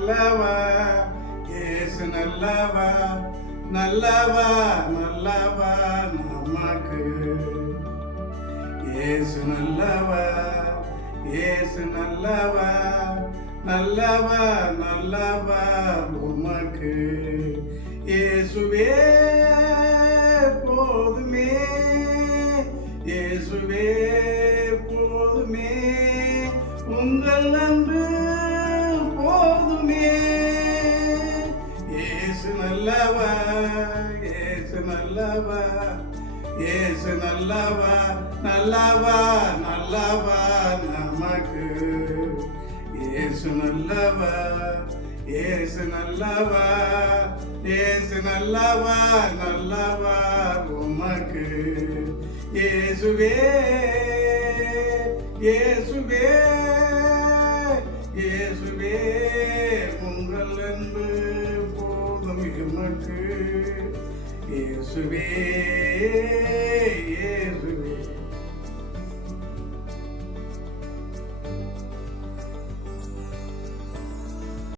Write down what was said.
நல்லவா, இயேசு நல்லவா, நல்லவா நல்லவா நமக்கு. இயேசு நல்லவா, இயேசு நல்லவா, நல்லவா நல்லவா உமக்கு. இயேசுவே போதுமே, இயேசுவே போதுமே, உங்கள் அன்பு போதுமே. இயேசு நல்லவா, இயேசு நல்லவா, இயேசு நல்லவா, நல்லவா நல்லவா நமக்கு. இயேசு நல்லவா, இயேசு நல்லவா, இயேசு நல்லவா, நல்லவா உமக்கு. இயேசுவே இயேசுவே இயேசுவே, உங்கள் அன்பு போதும் எமக்கு. இயேசுவே